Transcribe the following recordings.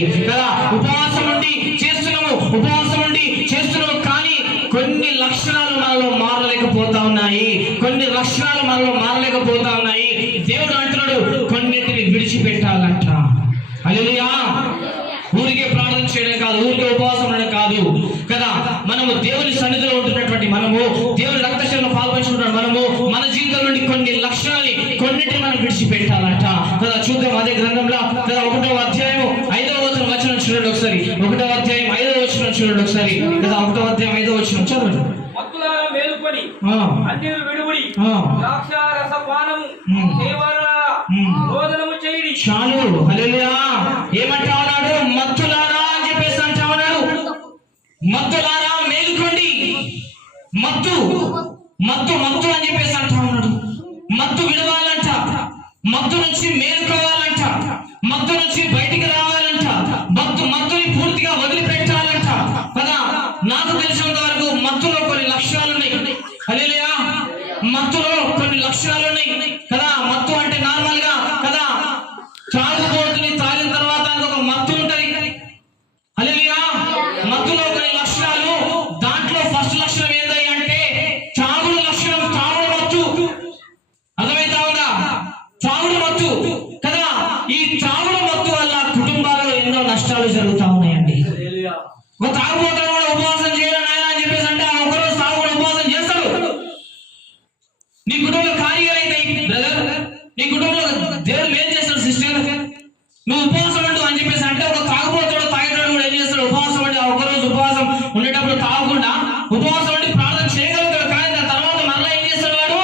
ఉంది కదా ఉపవాసం నుండి చేస్తున్నాము ఉపవాసం నుండి చేస్తున్నాము. కానీ కొన్ని లక్షణాలు మనలో మారలేకపోతా ఉన్నాయి. కొన్ని లక్షణాలు మనలో మారలేకపోతా ఉన్నాయి. దేవుడు అంటున్నాడు కొన్నిటిని విడిచిపెట్టాలంట. అలెలుయా ఊరికే ప్రార్థన చేయడం కాదు ఊరికే ఉపవాసం ఉండడం కాదు. కదా మనము దేవుని సన్నిధిలో ఉంటున్నటువంటి మనము దేవుని రక్తశీలను పాల్పంచుకుంటున్న మనము మన జీవితం నుండి కొన్ని లక్షణాలని కొన్నిటిని మనం విడిచిపెట్టాలంట. కదా చూద్దాం అదే గ్రంథంలో కదా ఒకటో అధ్యాయము చూడండి ఒకసారి. ఒకటో అధ్యాయం ఐదవ వచనం చూడండి ఒకసారి. ఒకటో అధ్యాయం ఐదవ వచనం చదవండి. భక్తులారా మేలుకొని ఆ, అన్యులు విడుబడి ఆ. ద్రాక్ష రసపానము ఉమ్. సేవన ఉమ్. భోజనము చేయడి. చాలు. హల్లెలూయా. ఏమంటా ఉన్నాడు మత్తులారా అని చెప్పేసి అంటా ఉన్నాడు మత్తులారా మేలుకోండి. మత్తు. మత్తు మత్తు అని చెప్పేసి అంటా ఉన్నాడు మత్తు విడవాలంట. మత్తు నుంచి మేలుకోవాలంట. మత్తు నుంచి బయటికి మత్తు మత్తుని పూర్తిగా వదిలిపెట్టాలంట. కదా? నాకు తెలిసినంత వరకు మత్తులో కొన్ని లక్ష్యాలు ఉన్నాయి హల్లెలూయా! మత్తులో కొన్ని లక్షణాలు ఉన్నాయి కదా? మత్తు అంటే నార్మల్గా కదా త్రాగుబోతుని తాగిన తర్వాత ఒక మత్తు ఉంటది. హల్లెలూయా! మత్తులో కొన్ని లక్షణాలు దాంట్లో ఫస్ట్ లక్షణం ఏంటది అంటే త్రాగుడు లక్షణం త్రాగుడు మత్తు. అర్థమైతా ఉందా? త్రాగుడు మత్తు కదా ఈ త్రాగుడు మత్తు వల్ల కుటుంబాలలో ఎన్నో నష్టాలు జరుగుతా ఉన్నాయండి హల్లెలూయా. ఒక తాగుబోతాడు కూడా ఉపవాసం చేయడం ఆయన అని చెప్పేసి అంటే ఆ ఒకరోజు తాగుడు ఉపవాసం చేస్తాడు నీ కుటుంబంలో కార్యాలు అయితే బ్రదర్ నీ కుటుంబంలో దేవుడు ఏం చేస్తాడు సిస్టర్ నువ్వు ఉపవాసం అంటూ అని చెప్పేసి అంటే ఒక తాగుపోతాడు తాగినాడు కూడా ఏం చేస్తాడు? ఉపవాసం ఉండి ఆ ఒకరోజు ఉపవాసం ఉండేటప్పుడు తాగకుండా ఉపవాసం ఉండి ప్రార్థన చేయగలుగుతాడు. కానీ దాని తర్వాత మళ్ళీ ఏం చేస్తాడు వాడు?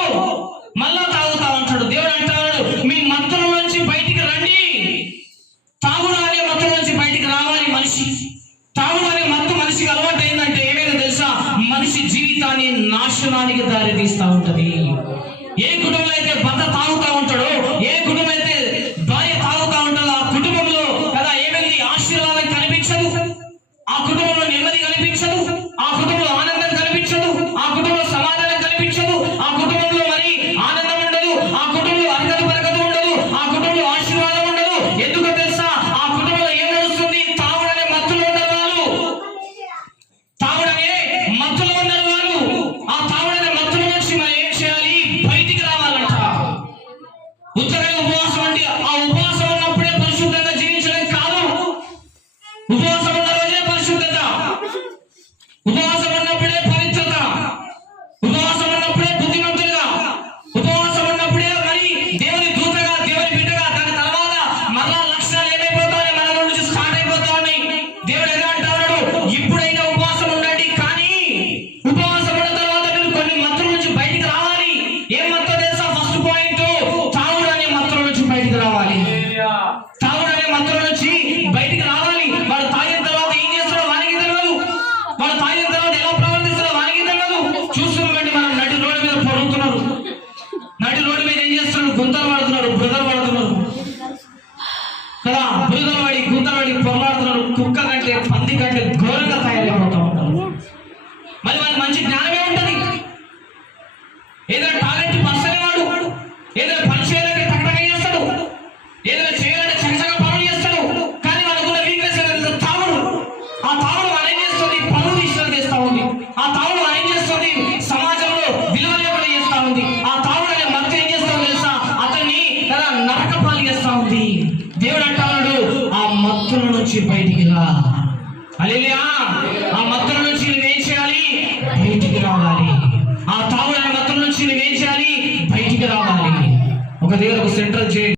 మళ్ళా తాగుతా ఉంటాడు. దేవుడు అంటాడు మీ మత్తుల నుంచి బయటికి రండి. తాగుడు అనే మత్తుల నుంచి బయటికి రావాలి మనిషి. తాగుడు అనే మత్తు మనిషికి అలవాటు అయిందంటే ఏమైనా తెలుసా? మనిషి జీవితాన్ని నాశనానికి దారి తీస్తా ఉంటది. ఏ కుటుంబంలో అయితే భర్త తాగుతా ఫస్ట్ పాయింట్ తాగుడు అనే మత్తుల నుంచి బయటికి రావాలి. హల్లెలూయా. తాగుడు అనే మంత్రం నుంచి బయటికి రావాలి. వాడు తాగిన తర్వాత ఏం చేస్తాడో వానికి తెలియదు వాడు తాగిన తర్వాత ఎలా ప్రవర్తిస్తాడో వానికి తెలియదు చూస్తున్నామండి మనం నడి రోడ్డు మీద పొరుగుతున్నారు. నడి రోడ్డు మీద ఏం చేస్తున్నాడు? గుంతలు పడుతున్నారు బురదలు ఆ తాగుడు ఏం చేస్తుంది? సమాజంలో విలువ లేకుండా చేస్తా ఉంది. ఆ తాగుడు అనే మత్తు ఏం చేస్తావు తెలుసా? అతన్ని కదా నరక పాలు చేస్తా ఉంది. దేవుడు అంటాడు ఆ మత్తుల నుంచి బయటికి రా. అలెలియా ఆ మత్తుల నుంచి నువ్వేం చేయాలి? బయటికి రావాలి. ఆ తాగుడు అనే మత్తుల నుంచి నువ్వేం చేయాలి? బయటికి రావాలి. ఒక దగ్గర ఒక సెంట్రల్ చేయండి